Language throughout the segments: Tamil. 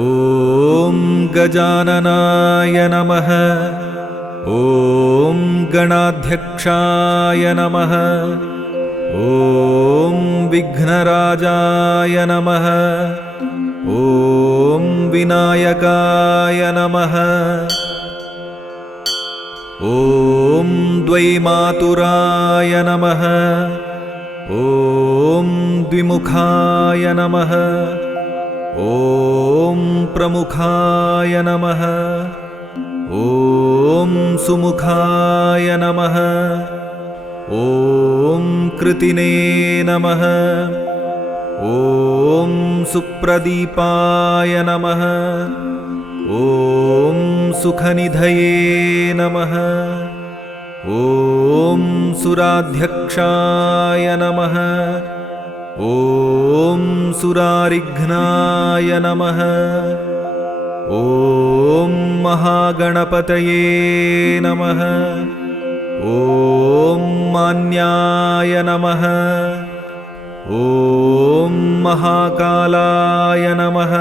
ॐ गजाननाय नमः। ॐ गणाध्यक्षाय नमः। ॐ विघ्नराजाय नमः। ॐ विनायकाय नमः। ॐ द्वैमातुराय नमः। ॐ द्विमुखाय नमः। ॐ प्रमुखाय नमः। ॐ सुमुखाय नमः। ॐ कृतिने नमः। ॐ सुप्रदीपाय नमः। ॐ सुखनिधये नमः। ॐ सुराध्यक्षाय नमः। ॐ सुरारिघ्नाय नमः। ॐ महागणपतये नमः। ॐ मान्याय नमः। ॐ महाकालाय नमः।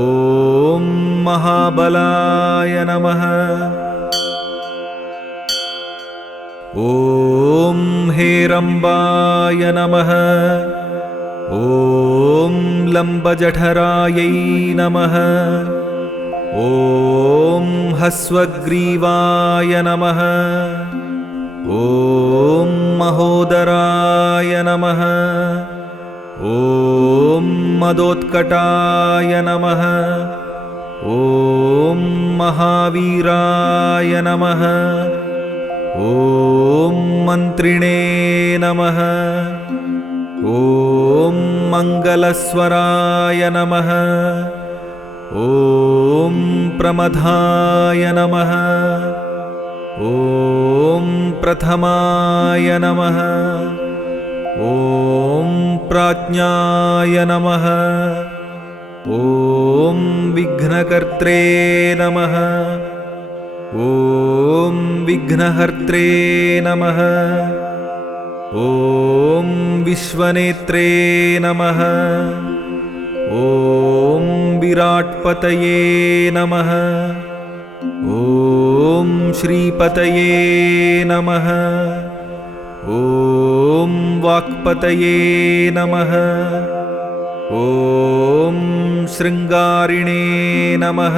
ॐ महाबलाय नमः। ॐ हेरम्बाय नमः। ॐ लम्बजठरायै नमः। ॐ हस्वग्रीवाय नमः। ॐ महोदराय नमः। ॐ मदोत्कटाय नमः। ॐ महावीराय नमः। ॐ मन्त्रिणे नमः। ॐ मङ्गलस्वराय नमः। ॐ प्रमथाय नमः। ॐ प्रथमाय नमः। ॐ प्राज्ञाय नमः। ॐ विघ्नकर्त्रे नमः। ॐ विघ्नहर्त्रे नमः। ॐ विश्वनेत्रे नमः। ॐ विराट्पतये नमः। ॐ श्रीपतये नमः। ॐ वाक्पतये नमः। ॐ शृङ्गारिणे नमः।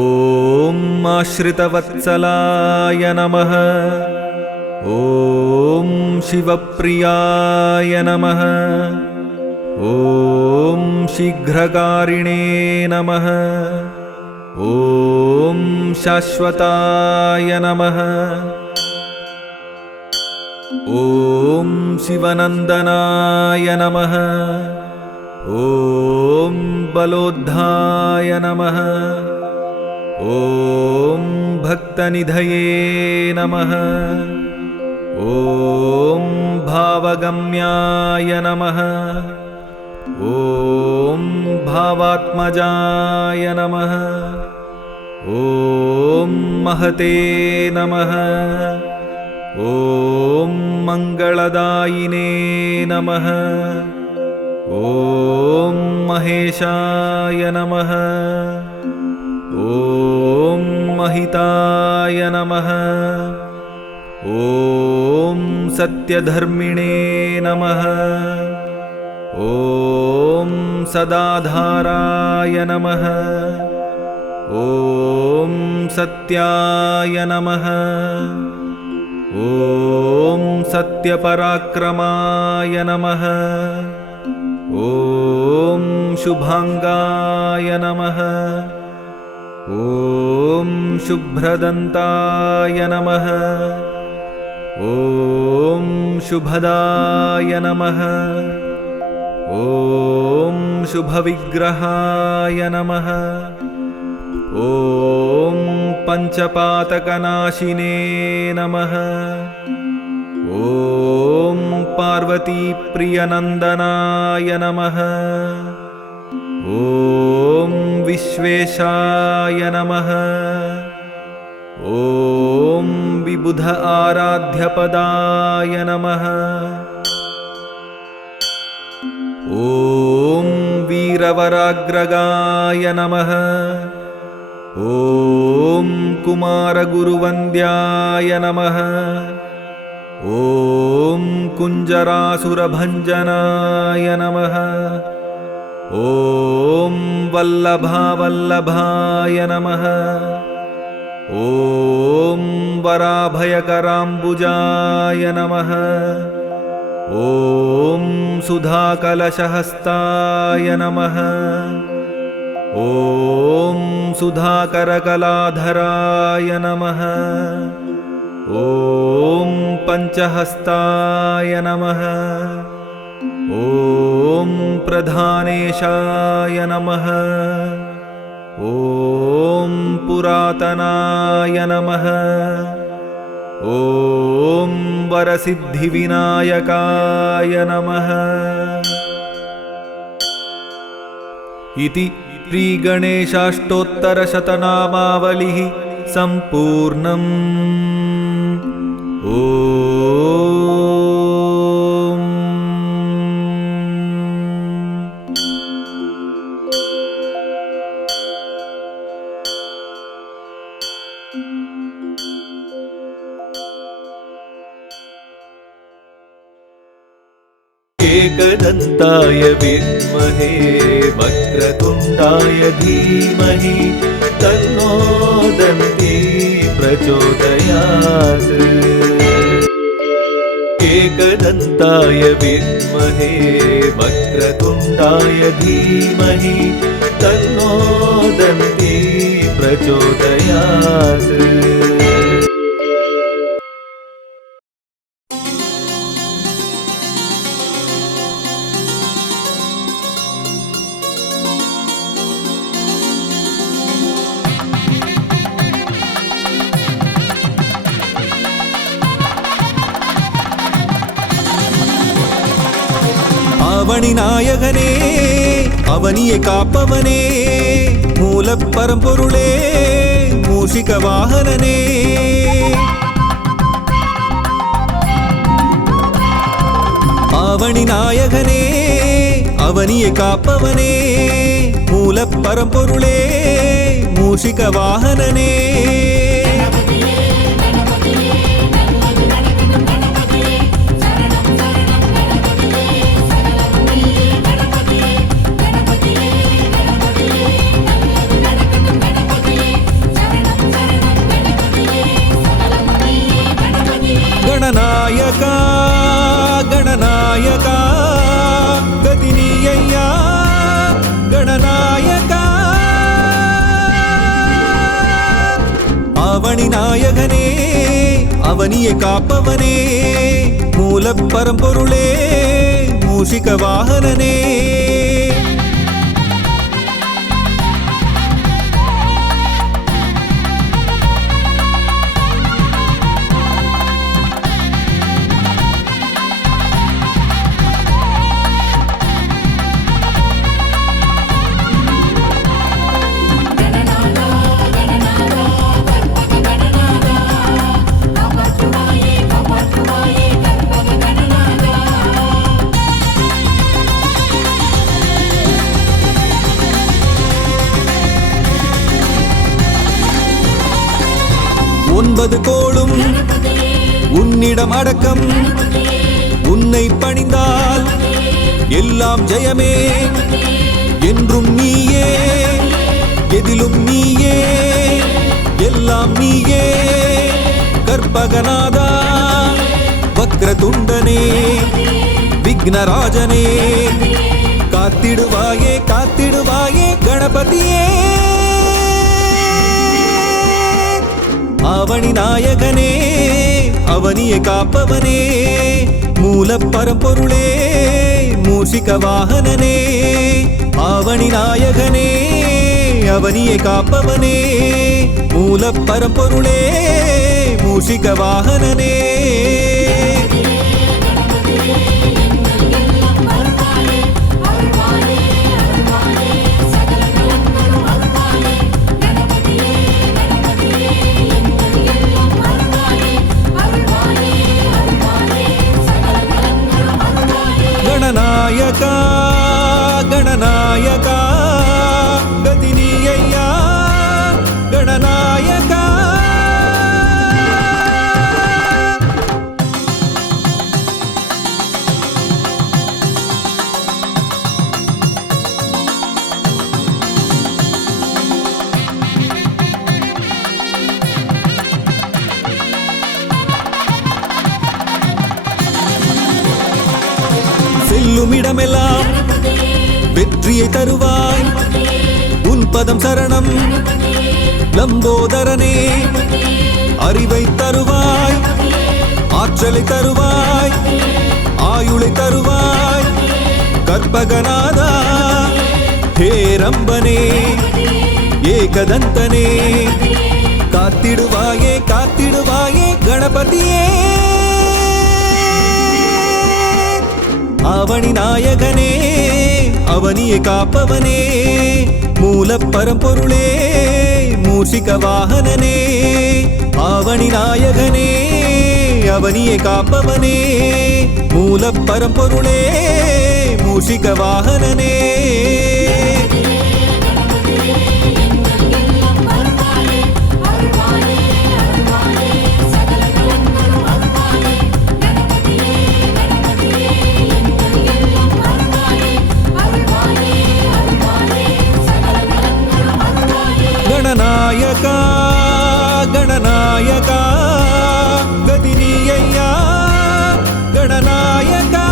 ॐ आश्रितवत्सलाय नमः। ॐ शिवप्रियाय नमः। ॐ शीघ्रकारिणे नमः। ॐ शाश्वताय नमः। ॐ शिवनन्दनाय नमः। ॐ बलोद्धाय नमः। ॐ भक्तनिधये नमः। ॐ भावगम्याय नमः। ॐ भावात्मजाय नमः। ॐ महते नमः। ॐ मङ्गलदायिने नमः। ॐ महेशाय नमः। ॐ महिताय नमः। ॐ सत्यधर्मिणे नमः। ॐ सदाधाराय नमः। ॐ सत्याय नमः। ॐ सत्यपराक्रमाय नमः। ॐ शुभाङ्गाय नमः। ॐ शुभ्रदन्ताय नमः। ॐ शुभदाय नमः। ॐ शुभविग्रहाय नमः। ॐ पञ्चपातकनाशिने नमः। ॐ पार्वतीप्रियनन्दनाय नमः। ॐ विश्वेशाय नमः। ॐ विबुध आराध्यपदाय नमः। वीरवराग्रगाय नमः। ॐ कुमारगुरुवन्द्याय नमः। ॐ कुञ्जरासुरभञ्जनाय नमः। ॐ वल्लभावल्लभाय नमः। ॐ वराभयकराम्बुजाय नमः। ॐ सुधाकलशहस्ताय नमः। ॐ सुधाकरकलाधराय नमः। ॐ पञ्चहस्ताय नमः। ॐ प्रधानेशाय नमः। ॐ पुरातनाय नमः। ॐ वरसिद्धिविनायकाय नमः। इति श्रीगणेशाष्टोत्तरशतनामावलिः सम्पूर्णम्। एकदन्ताय विद्महे वक्रतुण्डाय धीमहि तन्नो दन्ती प्रचोदयात्। एकदन्ताय विद्महे वक्रतुण्डाय धीमहि तन्नो दन्ती प्रचोदयात्। அவனி நாயகனே அவனியை காப்பவனே மூலப் பரம்பொருளே மூஷிக வாகனனே அவனி நாயகனே அவனியை காப்பவனே மூலப் பரம்பொருளே மூஷிக வாகனனே गणनायका गणनायका गतिनीयय्या गणनायका அவனி நாயகனே அவனியை காப்பவனே மூலப் பரம்பொருளே மூஷிக வாகனனே ஒன்பது கோளும் உன்னிடம் அடக்கம் உன்னை பணிந்தால் எல்லாம் ஜெயமே என்றும் நீயே எதிலும் நீயே எல்லாம் நீயே கற்பகநாதா வக்ரதுண்டனே விக்னராஜனே காத்திடுவாயே காத்திடுவாயே கணபதியே அவனி நாயகனே அவனியை காப்பவனே மூலப் பரம்பொருளே மூஷிக வாகனனே அவனி நாயகனே அவனியை காப்பவனே மூலப் பரம்பொருளே மூஷிக வாகனனே गणनायका गणनायका இடமெல்லாம் வெற்றியை தருவாய் உன் பதம் சரணம் லம்போதரனே அறிவை தருவாய் ஆற்றலை தருவாய் ஆயுளை தருவாய் கற்பகநாதா ஹேரம்பனே ஏகதந்தனே காத்திடுவாயே காத்திடுவாயே கணபதியே அவனி நாயகனே அவனியை காப்பவனே மூல பரம்பொருளே மூஷிக வாகனனே அவனி நாயகனே அவனியை காப்பவனே மூல பரம்பொருளே மூஷிக வாகனனே गणनायका गणनायका गदिनीय्या गणनायका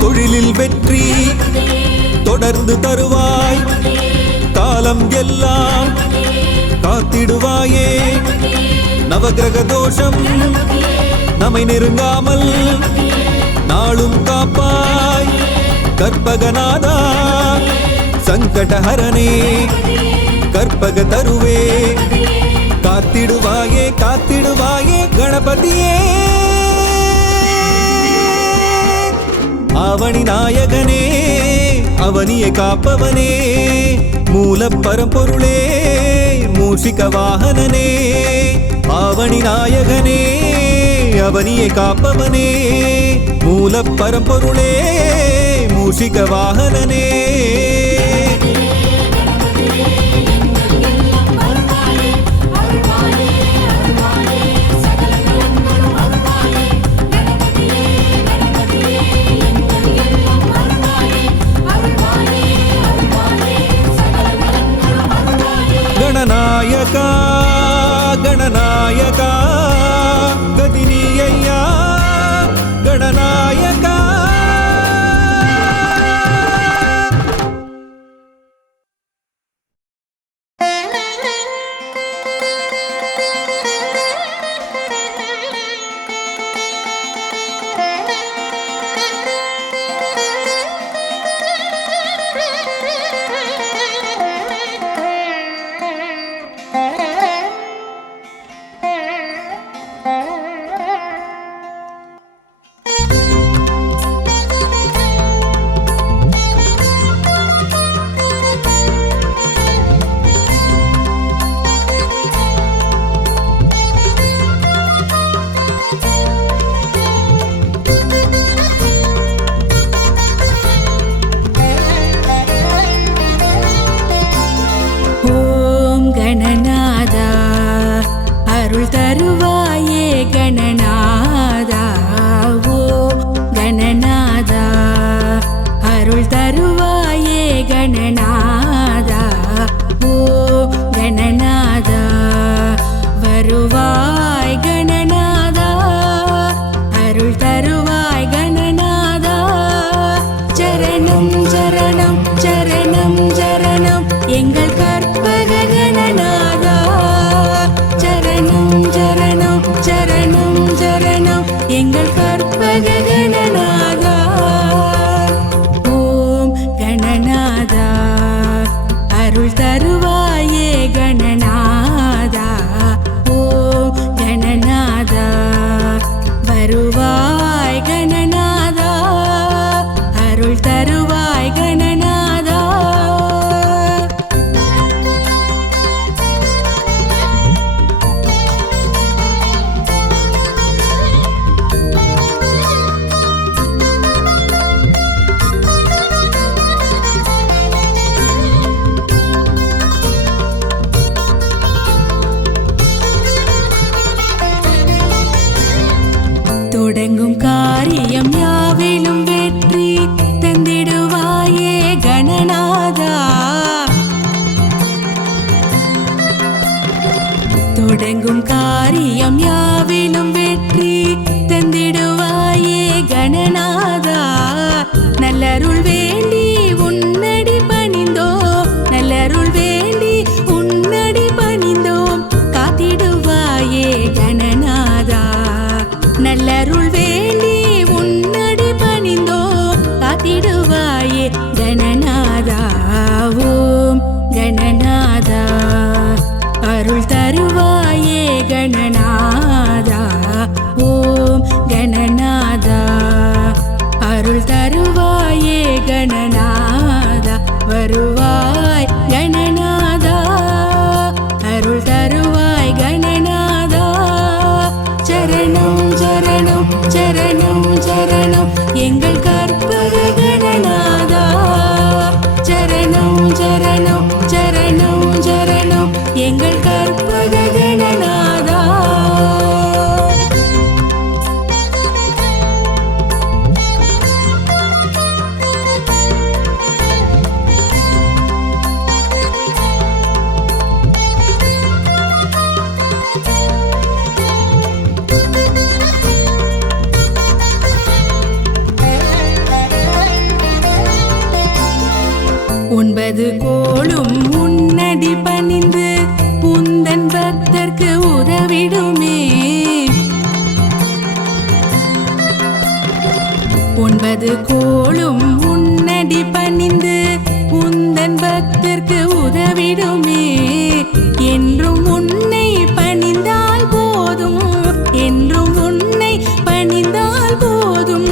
தொழிலில் வெற்றி தொடர்ந்து தருவாய் காலம் எல்லாம் காத்திடுவாயே நவகிரக தோஷம் நம்மை நெருங்காமல் நாளும் காப்பாய் கற்பகநாதா சங்கடஹரனே கற்பக தருவே காத்திடுவாயே காத்திடுவாயே கணபதியே அவனி நாயகனே அவனியை காப்பவனே மூல பரம்பொருளே மூஷிக வாகனனே அவனி நாயகனே அவனியை காப்பவனே மூல பரம்பொருளே மூஷிக வாகனனே गणनायका गणनायका गदिनीय्या गणनायका தருவாயே கணநாதா வருவாய் கணநாதா அருள் தருவாய் கணநாதா சரணம் சரணம் சரணம் சரணம் எங்கள் கற்பக கணநாதா சரணம் சரணம் சரணம் சரணம் எங்கள் கற்பக கணநாதா ஒன்பது கோளும் உன்னடி பணிந்து உந்தன் பக்தர்க்கு உதவிடுமே ஒன்பது கோளும் உன்னடி பணிந்து உந்தன் பக்தர்க்கு உதவிடுமே என்றும் உன்னை பணிந்தால் போதும் என்றும் உன்னை பணிந்தால் போதும்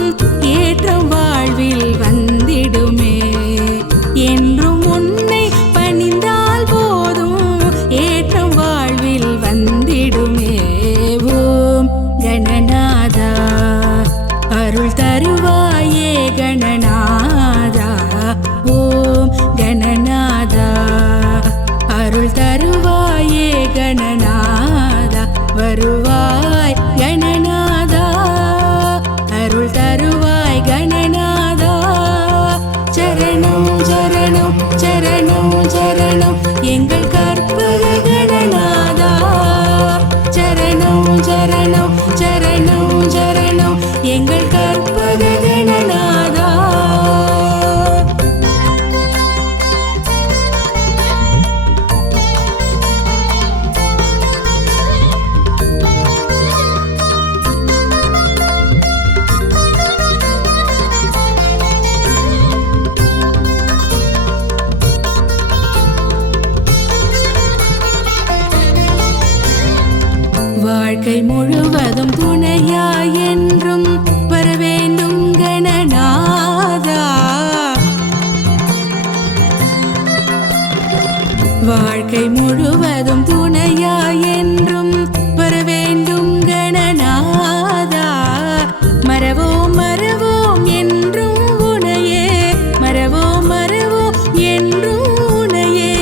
ஏற்றம் வாழ்வில் வந்திடுமே என்றும் உன்னை பணிந்தால் போதும் ஏற்றம் வாழ்வில் வந்திடுமே ஓம் கணநாதா அருள் தருவாயே கணநாதா ஓம் கணநாதா அருள் தருவாயே கணநாதா வருவாய் கணநாதா அருள் தருவாய் கணநாதா சரணம் சரணம் சரணம் சரணம் எங்கள் கற்பக கணநாதா சரணம் சரணம் சரணம் சரணம் எங்கள் கற்பக கணநாதா வாழ்க்கை முழுவதும் துணையாய் என்றும் வரவேண்டும் கணநாதா வாழ்க்கை முழுவதும் துணையாய் என்றும் வரவேண்டும் கணநாதா மறவோம் மறவோம் என்றும் உனையே மறவோம் மறவோம் என்றும் உனையே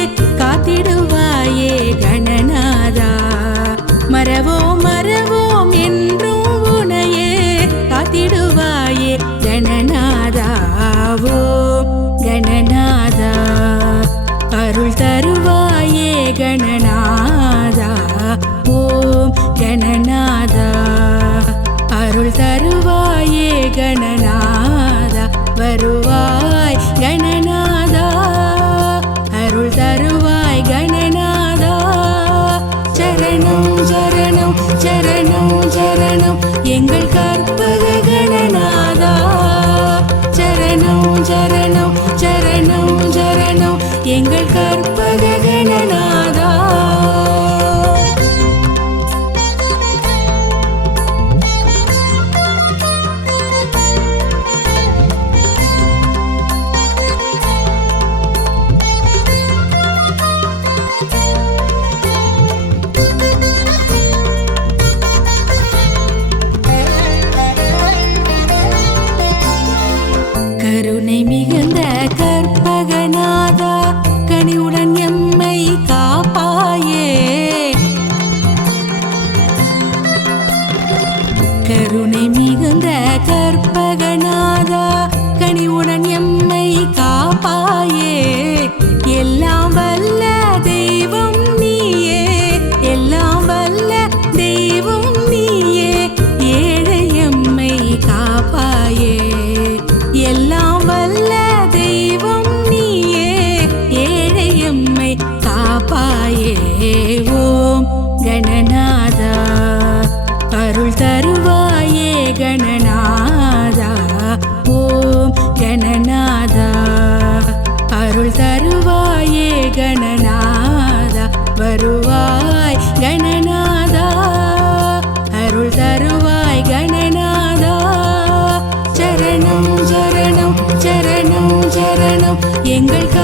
காத்திடுவாயே கணநாதா மறவோம் மறவோம் என்றும் உனையே காத்திடுவாயே கணநாதா ஓம் கணநாதா அருள் தருவாயே கணநாதா ஓம் கணநாதா அருள் தருவாயே கணநாதா வருவாய் கணநாதா அருள் தருவாய் கணநாதா சரணம் சரணம் சரணம் சரணம் எங்கள் கற்பக கணநாதா சரணம் சரணம் சரணம் சரணம் எங்கள் கற்பக கணநாதா கருணை மிகுந்த கற்பகநாதா கனிவுடன் எம்மை காப்பாயே கருணை மிகுந்த கற்பகநாதா கனிவுடன் எம்மை காப்பாயே எல்லாம் வல்ல தெய்வம் நீயே எல்லாம் வல்ல தெய்வம் நீயே ஏழை எம்மை காப்பாயே எல்லாம் வல்ல தெய்வம் நீயே ஏழை எம்மை எங்கள்